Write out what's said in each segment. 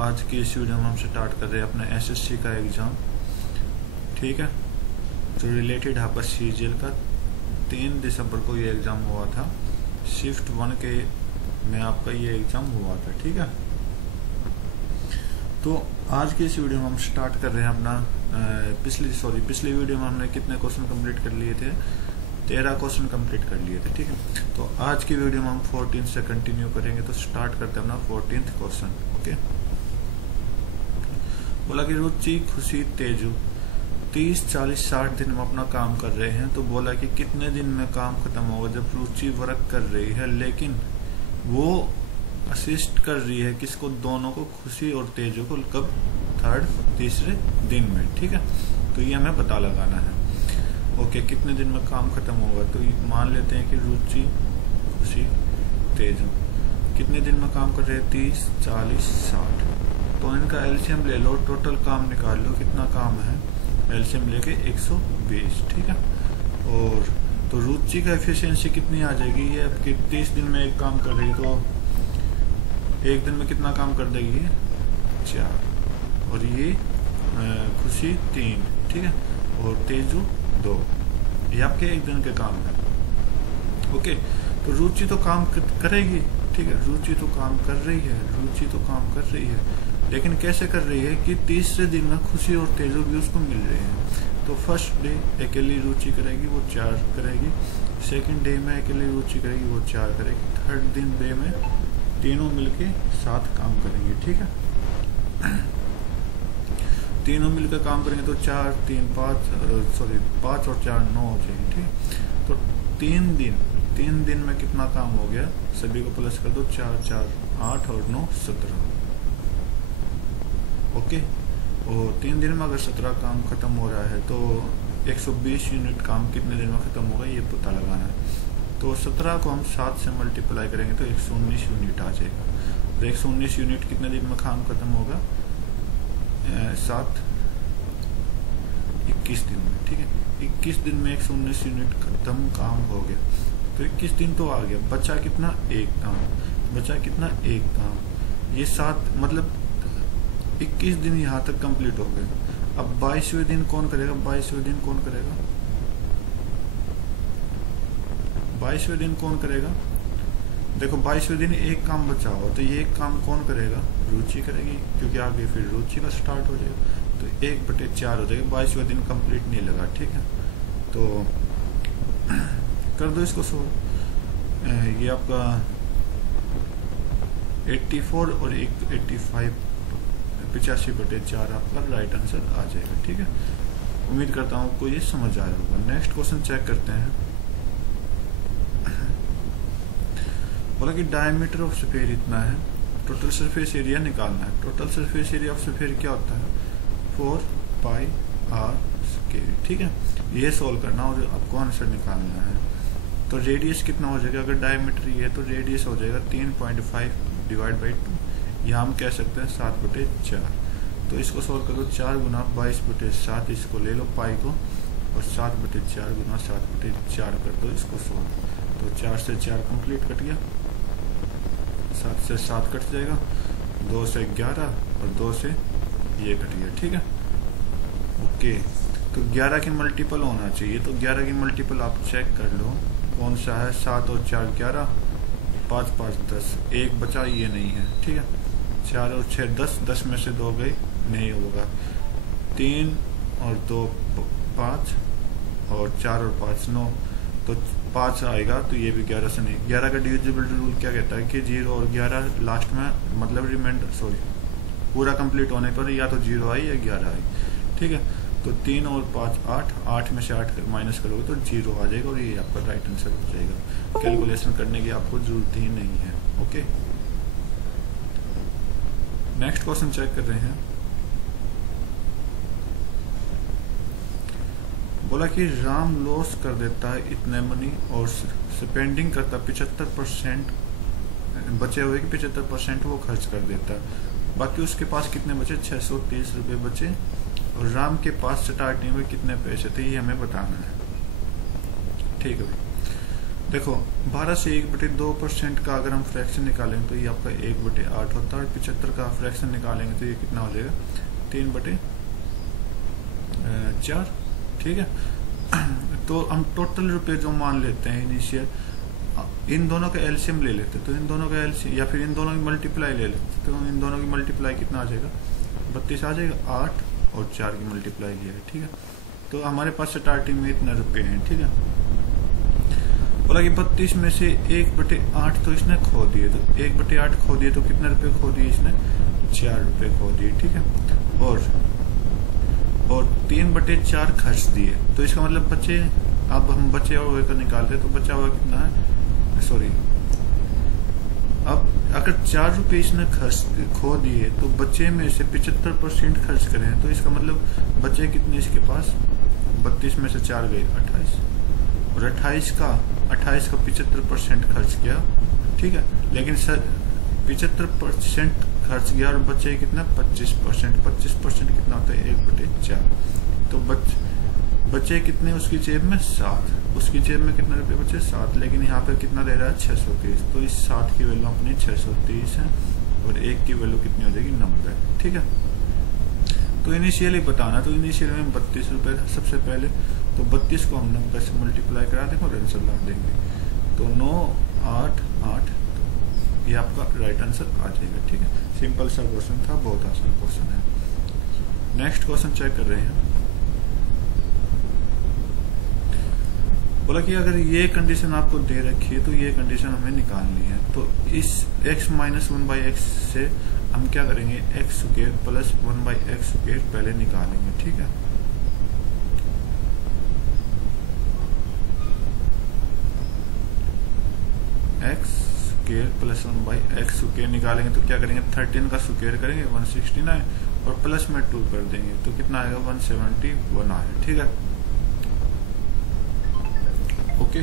आज की इस वीडियो में हम स्टार्ट कर रहे हैं अपना एसएससी का एग्जाम। ठीक है, जो रिलेटेड है आपका सीजीएल का 3 दिसंबर को ये एग्जाम हुआ था। शिफ्ट 1 के में आपका ये एग्जाम हुआ था। ठीक है, तो आज की इस वीडियो में हम स्टार्ट कर रहे हैं अपना पिछली वीडियो में हमने कितने क्वेश्चन कंप्लीट कर लिए थे? 13 क्वेश्चन कंप्लीट कर लिए थे। ठीक है, तो आज की वीडियो में हम 14 से कंटिन्यू करेंगे। तो स्टार्ट करते हैं अपना 14th क्वेश्चन। ओके, बोला कि रुचि, खुशी, तेजू 30, 40, 60 दिन में अपना काम कर रहे हैं। तो बोला कि कितने दिन में काम खत्म होगा? जब रुचि वर्क कर रही है लेकिन वो असिस्ट कर रही है किसको? दोनों को, खुशी और तेजू को। कब? तीसरे दिन में। ठीक है, तो ये हमें पता लगाना है। ओके, कितने दिन में काम खत्म होगा? तो मान लेते हैं कि रुचि, खुशी, तेजू कितने दिन में काम कर रहे हैं? 30, 40, 60। तो इनका एलसीएम ले लो, टोटल काम निकाल लो कितना काम है। एलसीएम लेके 120। ठीक है, और तो रुचि का एफिशिएंसी कितनी आ जाएगी? ये आपकी 30 दिन में एक काम कर रही है तो एक दिन में कितना काम कर देगी? 4। और ये खुशी 3। ठीक है, और तेजू 2। ये आपके एक दिन के काम है। ओके, तो रुचि तो काम करेगी। ठीक है, रुचि तो काम कर रही है, लेकिन कैसे कर रही है कि तीसरे दिन में खुशी और तेजू भी उसको मिल रहे हैं। तो फर्स्ट डे अकेली रुचि करेगी, वो 4 करेगी। सेकंड डे में अकेली रुचि करेगी, वो 4 करेगी। थर्ड दिन डे में तीनों मिलके 7 काम करेंगे। ठीक है, तीनों मिलकर काम करेंगे तो 4, 3, 5 और 4 9 हो जाएंगे। ठीक है, तो 3 दिन में कितना काम हो गया? सभी को प्लस कर दो। 4, 4, 8 और 9, 17। ओके, और 3 दिन में अगर 17 काम खत्म हो रहा है तो 120 यूनिट काम कितने दिन में खत्म होगा ये पता लगाना है। तो 17 को हम 7 से मल्टीप्लाई करेंगे तो 119 यूनिट आ जाएगा। तो 119 यूनिट कितने दिन में काम खत्म होगा? 7, 21 दिन में। ठीक है, 21 दिन में 119 यूनिट खत्म काम हो गया। तो 21 दिन तो आ गया, बचा कितना? एक काम। ये 7 मतलब 21 दिन यहाँ तक कंप्लीट हो गए। अब 22वें दिन कौन करेगा? 22वें दिन कौन करेगा? देखो 22वें दिन एक काम बचा हुआ, तो ये एक काम कौन करेगा? रुचि करेगी, क्योंकि आगे फिर रुचि का स्टार्ट हो जाएगा। तो 1/4 हो जाएगा। 22वें दिन कंप्लीट नहीं लगा। ठीक है, तो कर दो इसको सोल्व। ये आपका 84 और 85 85/4 आपका राइट आंसर आ जाएगा। ठीक है, उम्मीद करता हूँ आपको ये समझ आया होगा। नेक्स्ट क्वेश्चन चेक करते हैं। बोला कि डायमीटर ऑफ स्फीयर इतना है, टोटल सरफेस एरिया निकालना है। Total surface area of sphere क्या होता है? 4πr²। ठीक है, ये सोल्व करना और आपको आंसर निकालना है। तो रेडियस कितना हो जाएगा? अगर डायमीटर ये है तो रेडियस हो जाएगा 3.5 डिवाइड बाई 2। यहाँ हम कह सकते हैं 7/4। तो इसको सोल्व करो। 4 गुना 22/7, इसको ले लो पाई को, और 7/4 गुना 7/4 कर दो इसको सोल्व। तो 4 से 4 कंप्लीट कट गया, 7 से 7 कट जाएगा, 2 से 11 और 2 से ये कट गया। ठीक है, ओके, तो 11 की मल्टीपल होना चाहिए। तो 11 की मल्टीपल आप चेक कर लो कौन सा है। 7 और 4 11, 5, 5, 10, एक बचा, ये नहीं है। ठीक है, 4 और 6 10, 10 में से 2 गए, नहीं होगा। 3 और 2 5 और 4 और 5 9, तो 5 आएगा। तो ये भी 11 से नहीं। 11 का डिविजिबल रूल क्या कहता है कि 0 और 11 लास्ट में, मतलब पूरा कंप्लीट होने पर या तो 0 आई या 11 आई। ठीक है, तो 3 और 5 8, 8 में से 8 माइनस करोगे तो 0 आ जाएगा, और ये आपका राइट आंसर हो जाएगा। कैलकुलेशन करने की आपको जरूरत ही नहीं है। ओके, नेक्स्ट क्वेश्चन चेक कर रहे हैं। बोला कि राम लॉस कर देता है इतने मनी और स्पेंडिंग करता 75%, बचे हुए की 75% वो खर्च कर देता है। बाकी उसके पास कितने बचे? 630 रुपये बचे। और राम के पास स्टार्टिंग में कितने पैसे थे ये हमें बताना है। ठीक है भाई, देखो 12 से 1/2% का अगर हम फ्रैक्शन निकालेंगे तो ये आपका 1/8 होता है, और 75 का फ्रैक्शन निकालेंगे तो ये कितना हो जाएगा 3/4। ठीक है। तो हम टोटल रुपए जो मान लेते हैं इनिशियल, इन दोनों का एलसीएम ले लेते, तो इन दोनों का एलसीएम या फिर इन दोनों की मल्टीप्लाई ले लेते, तो इन दोनों की मल्टीप्लाई कितना आ जाएगा 32 आ जाएगा। 8 और 4 की मल्टीप्लाई लिया है। ठीक है। तो हमारे पास स्टार्टिंग में इतने रुपए हैं। ठीक है। बोला कि 32 में से 1/8 तो इसने खो दिए, तो 1/8 खो दिए तो कितने रुपए खो दिए इसने 4 रुपए खो दिए। ठीक है। और 3/4 खर्च दिए, तो इसका मतलब बचे, अब हम बचे हुए का निकालते तो बचा हुआ कितना है, सॉरी, अब अगर 4 रुपए इसने खो दिए तो बचे में से 75% खर्च करें, तो इसका मतलब बचे कितने इसके पास, 32 में से 4 गए 28, और 28 का 75% खर्च किया। ठीक है। लेकिन सर 75% खर्च गया और बचे कितना 25%। 25% कितना होता है 1/4। तो बचे कितने उसकी जेब में 7, उसकी जेब में कितने रुपए बचे 7, लेकिन यहाँ पे कितना दे रहा है 630। तो इस 7 की वैल्यू अपनी 630 है, और 1 की वैल्यू कितनी हो जाएगी 90। ठीक है। तो इनिशियली बताना, तो इनिशियल में 32 रुपए था सबसे पहले, तो 32 को हम 90 से मल्टीप्लाई करा देंगे और आंसर ला देंगे, तो 9 8 8, ये आपका राइट आंसर आ जाएगा। ठीक है। सिंपल सा क्वेश्चन था, बहुत आसान क्वेश्चन है। नेक्स्ट क्वेश्चन चेक कर रहे हैं। बोला कि अगर ये कंडीशन आपको दे रखी है तो ये कंडीशन हमें निकालनी है, तो इस x - 1/x से हम क्या करेंगे, x² + 1/x² पहले निकालेंगे। ठीक है। x² + 1/x² निकालेंगे तो क्या करेंगे, 13 का स्क्वायर करेंगे 169, और प्लस में 2 कर देंगे तो कितना आएगा 171 आएगा। ठीक है। ओके।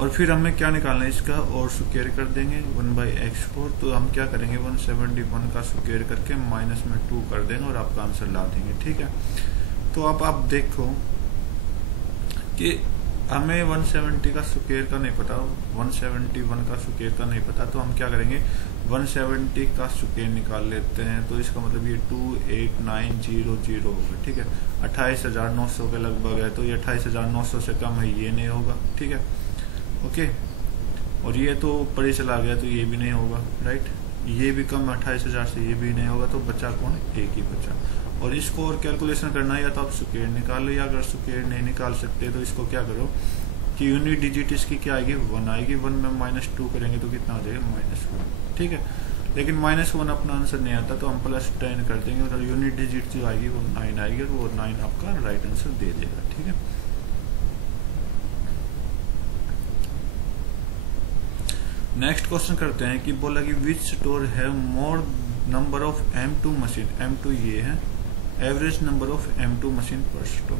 और फिर हमें क्या निकालना है इसका, और स्क्वायर कर देंगे 1/x4, तो हम क्या करेंगे 171 का स्क्वायर करके माइनस में 2 कर देंगे और आपका आंसर ला देंगे। ठीक है। तो अब आप देखो कि हमें 170 का स्क्वायर का नहीं पता, 171 का स्क्वायर का नहीं पता, तो हम क्या करेंगे 170 का स्क्वायर निकाल लेते हैं, तो इसका मतलब ये 28900 होगा। ठीक है। 28,900 के लगभग है, तो ये 28,900 से कम है, ये नहीं होगा। ठीक है। ओके। और ये तो ऊपर ही चला गया, तो ये भी नहीं होगा। राइट। ये भी कम 28,000 से, ये भी नहीं होगा, तो बचा कौन, एक ही बचा। और इसको और कैलकुलेशन करना है, या तो आप स्क्वायर निकाल लो, या अगर स्क्वायर नहीं निकाल सकते तो इसको क्या करो कि यूनिट डिजिट इसकी क्या आएगी 1 आएगी, 1 में -2 करेंगे तो कितना आ जाएगा -1। ठीक है। लेकिन -1 अपना आंसर नहीं आता, तो हम +10 कर देंगे, और यूनिट डिजिट जो आएगी वो 9 आएगी, और वो 9 आपका राइट आंसर दे देगा। ठीक है। नेक्स्ट क्वेश्चन करते हैं कि बोला कि विच store have more number of M2 machine, M2 ये है, average number of M2 machine पर स्टोर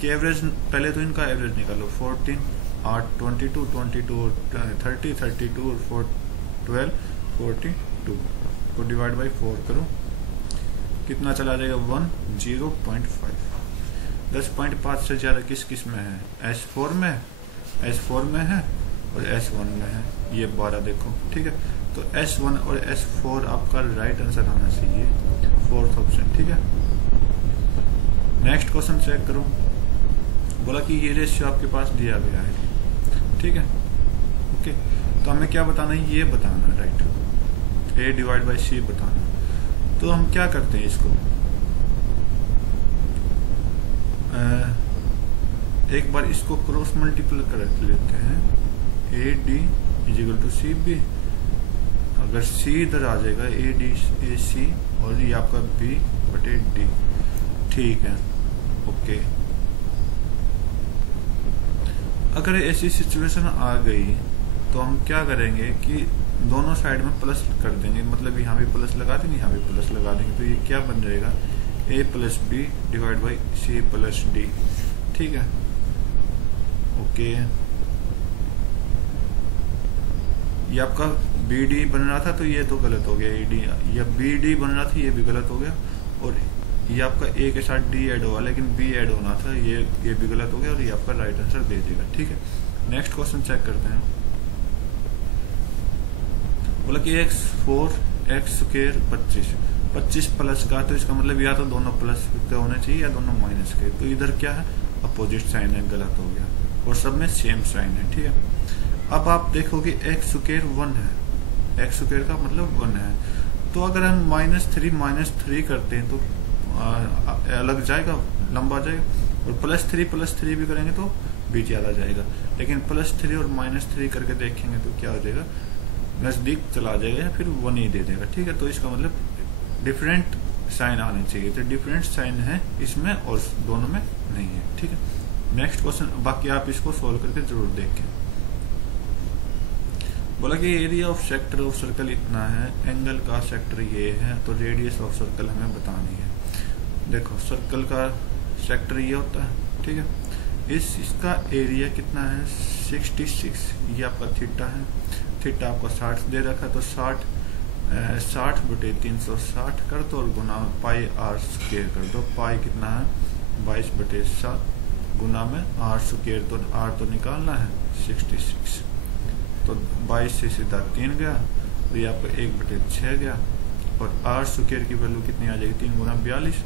कि एवरेज, पहले तो इनका एवरेज निकालो 14 8 22 22 30 32 और 12 42 को डिवाइड बाई 4 करो, कितना चला जाएगा 10.5। 10.5 से ज्यादा किस किस में है, S4 में है और S1 में है, ये 12 देखो। ठीक है। तो S1 और S4 आपका राइट आंसर आना चाहिए, 4th ऑप्शन। ठीक है। नेक्स्ट क्वेश्चन चेक करो। बोला कि ये रेशियो आपके पास दिया गया है। ठीक है। ओके। तो हमें क्या बताना है, ये बताना है। राइट। A/C बताना। तो हम क्या करते हैं, इसको एक बार इसको क्रॉस मल्टीपल कर लेते हैं, AD = CB, अगर C इधर आ जाएगा AD/AC, और ये आपका B/D। ठीक है। ओके। अगर ऐसी सिचुएशन आ गई तो हम क्या करेंगे कि दोनों साइड में प्लस कर देंगे, मतलब यहाँ भी प्लस लगा देंगे, यहाँ भी प्लस लगा देंगे, तो ये क्या बन जाएगा A+B/C+D। ठीक है। ओके। ये आपका BD बन रहा था, तो ये तो गलत हो गया, AD या BD बन रहा था, ये भी गलत हो गया, और ये आपका ए के साथ डी ऐड हुआ लेकिन बी ऐड होना था, ये भी गलत हो गया और ये आपका राइट आंसर दे देगा। ठीक है, नेक्स्ट क्वेश्चन चेक करते हैं। बोला कि x स्क्वायर 25 प्लस का, तो इसका मतलब या तो दोनों प्लस के होने चाहिए या दोनों माइनस के। तो इधर क्या है, अपोजिट साइन है, गलत हो गया, और सब में सेम साइन है। ठीक है, अब आप देखोगे x स्क्वायर 1 है, x स्क्वायर का मतलब 1 है, तो अगर हम -3 करते हैं तो अलग जाएगा, लंबा जाएगा, और +3 भी करेंगे तो भी ज्यादा जाएगा। लेकिन +3 और -3 करके देखेंगे तो क्या हो जाएगा, नजदीक चला जाएगा या फिर 1 ही दे देगा। ठीक है, तो इसका मतलब डिफरेंट साइन आने चाहिए, तो डिफरेंट साइन है इसमें और दोनों में नहीं है। ठीक है, नेक्स्ट क्वेश्चन, बाकी आप इसको सोल्व करके जरूर देखें। बोला कि area of sector of circle इतना है, एंगल का सेक्टर ये है, तो रेडियस ऑफ सर्कल हमें बतानी है। देखो सर्कल का सेक्टर ये होता है। ठीक है, इसका एरिया कितना है 66, ये आपका थीटा है, थीटा आपका 60 दे रखा, तो 60/360 कर दो और गुना में पाई आर स्क्वायर कर दो। पाई कितना है 22/7 गुना में आर स्क्वायर, तो आर तो निकालना है 66, तो 22 से सीधा 3 गया, और ये आपका 1/6 गया, और आर स्क्वायर की वैल्यू कितनी आ जाएगी 3 गुना 42,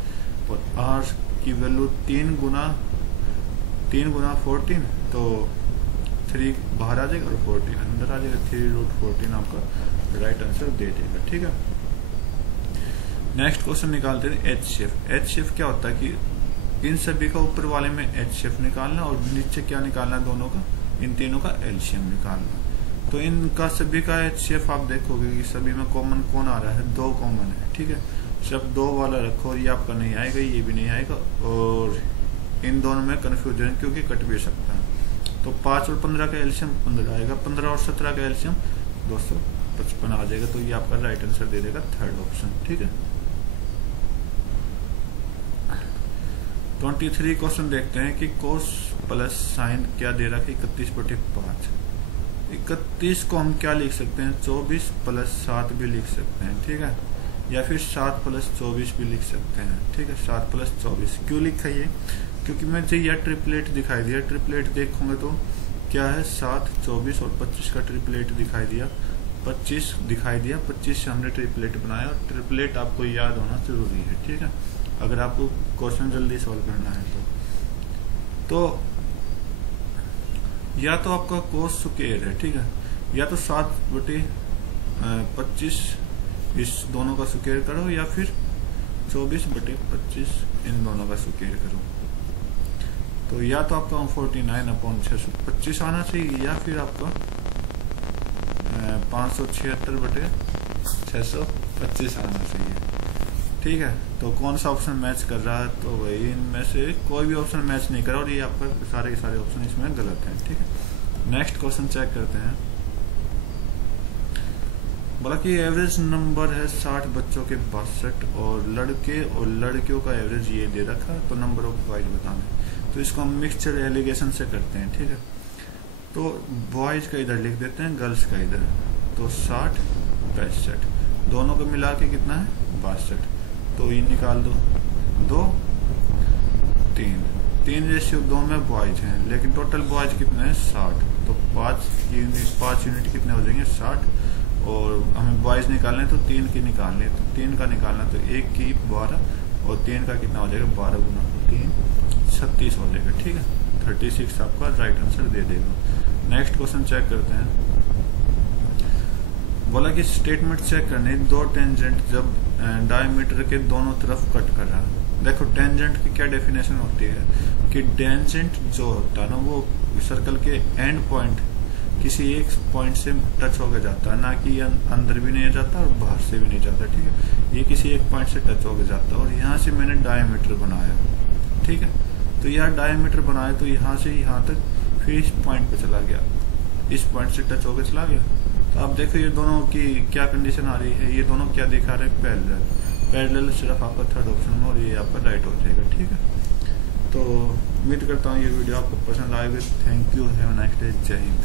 और आर की वैल्यू 3 गुना 14, तो 3 बाहर आ जाएगा और 14 अंदर आ जाएगा, 3√14 आपका राइट आंसर दे देगा। ठीक है, नेक्स्ट क्वेश्चन निकालते हैं एच शेप। एच शेप क्या होता है कि इन सभी का ऊपर वाले में एच शेप निकालना और नीचे क्या निकालना, दोनों का, इन तीनों का एलसीएम निकालना। तो इनका सभी का एच शेप आप देखोगे कि सभी में कॉमन कौन आ रहा है, 2 कॉमन है। ठीक है, सब 2 वाला रखो, और ये आपका नहीं आएगा, ये भी नहीं आएगा, और इन दोनों में कंफ्यूजन क्योंकि कट भी सकता है। तो 5 और 15 का एलसीएम 15 आएगा, 15 और 17 का एलसीएम 255 आ जाएगा, तो ये आपका राइट आंसर दे देगा थर्ड ऑप्शन। ठीक है, 23 क्वेश्चन देखते हैं कि कोस प्लस साइन क्या दे रहा है 31/5। 31 को हम क्या लिख सकते हैं 24 + 7 भी लिख सकते हैं। ठीक है, या फिर 7 + 24 भी लिख सकते हैं। ठीक है, 7 + 24 क्यों लिखा ये, क्योंकि मुझे यह ट्रिपलेट दिखाई दिया, ट्रिपलेट देखोगे तो क्या है 7, 24 और 25 का ट्रिपलेट दिखाई दिया, 25 दिखाई दिया, 25 से हमने ट्रिपलेट बनाया, और ट्रिपलेट आपको याद होना जरूरी है। ठीक है, अगर आपको क्वेश्चन जल्दी सॉल्व करना है तो या तो आपका कोस स्क्वायर है। ठीक है, या तो 7/25 इस दोनों का स्क्वायर करो, या फिर 24/25 इन दोनों का स्क्वायर करो। तो या तो आपका 49/625 आना चाहिए, या फिर आपका 576/625 आना चाहिए। ठीक है, तो कौन सा ऑप्शन मैच कर रहा है, तो वही इनमें से कोई भी ऑप्शन मैच नहीं करा, और ये आपका सारे ऑप्शन इसमें गलत हैं। ठीक है, नेक्स्ट क्वेश्चन चेक करते हैं। बोला कि एवरेज नंबर है 60 बच्चों के 62, और लड़के और लड़कियों का एवरेज ये दे रखा, तो नंबर ऑफ बॉयज बताना। तो इसको हम मिक्सचर एलिगेशन से करते हैं। ठीक है, तो बॉयज का इधर लिख देते हैं, गर्ल्स का इधर, तो 60 65 दोनों को मिला के कितना है 62, तो ये निकाल दो, 2 3 रेशियो 2 में बॉयज हैं, लेकिन टोटल बॉयज कितने हैं 60, तो 5 यूनिट कितने हो जाएंगे 60, और हमें बॉयज निकालने तो 3 की निकालने, तो 3 का निकालना, तो 1 की 12, और 3 का कितना हो जाएगा 12 गुना 3 36 हो जाएगा। ठीक है, 36 आपका राइट आंसर दे देगा। नेक्स्ट क्वेश्चन चेक करते हैं। बोला कि स्टेटमेंट चेक करने, 2 टेंजेंट जब डायमीटर के दोनों तरफ कट कर रहा है। देखो टेंजेंट की क्या डेफिनेशन होती है कि टेंजेंट जो होता है ना, वो सर्कल के एंड पॉइंट किसी एक पॉइंट से टच होकर जाता है, ना कि अंदर भी नहीं जाता और बाहर से भी नहीं जाता। ठीक है, ये किसी एक पॉइंट से टच होकर जाता है, और यहाँ से मैंने डायमीटर बनाया। ठीक है, तो यह डायमीटर बनाया, तो यहाँ से यहाँ तक, फिर इस पॉइंट पे चला गया, इस पॉइंट से टच होकर चला गया। तो आप देखो ये दोनों की क्या कंडीशन आ रही है, ये दोनों क्या दिखा रहे हैं पैरेलल सिर्फ आपका थर्ड ऑप्शन में, और ये आपका राइट हो जाएगा। ठीक है, तो उम्मीद करता हूँ ये वीडियो आपको पसंद आएगा। Thank you, have a nice day, जय हिंद।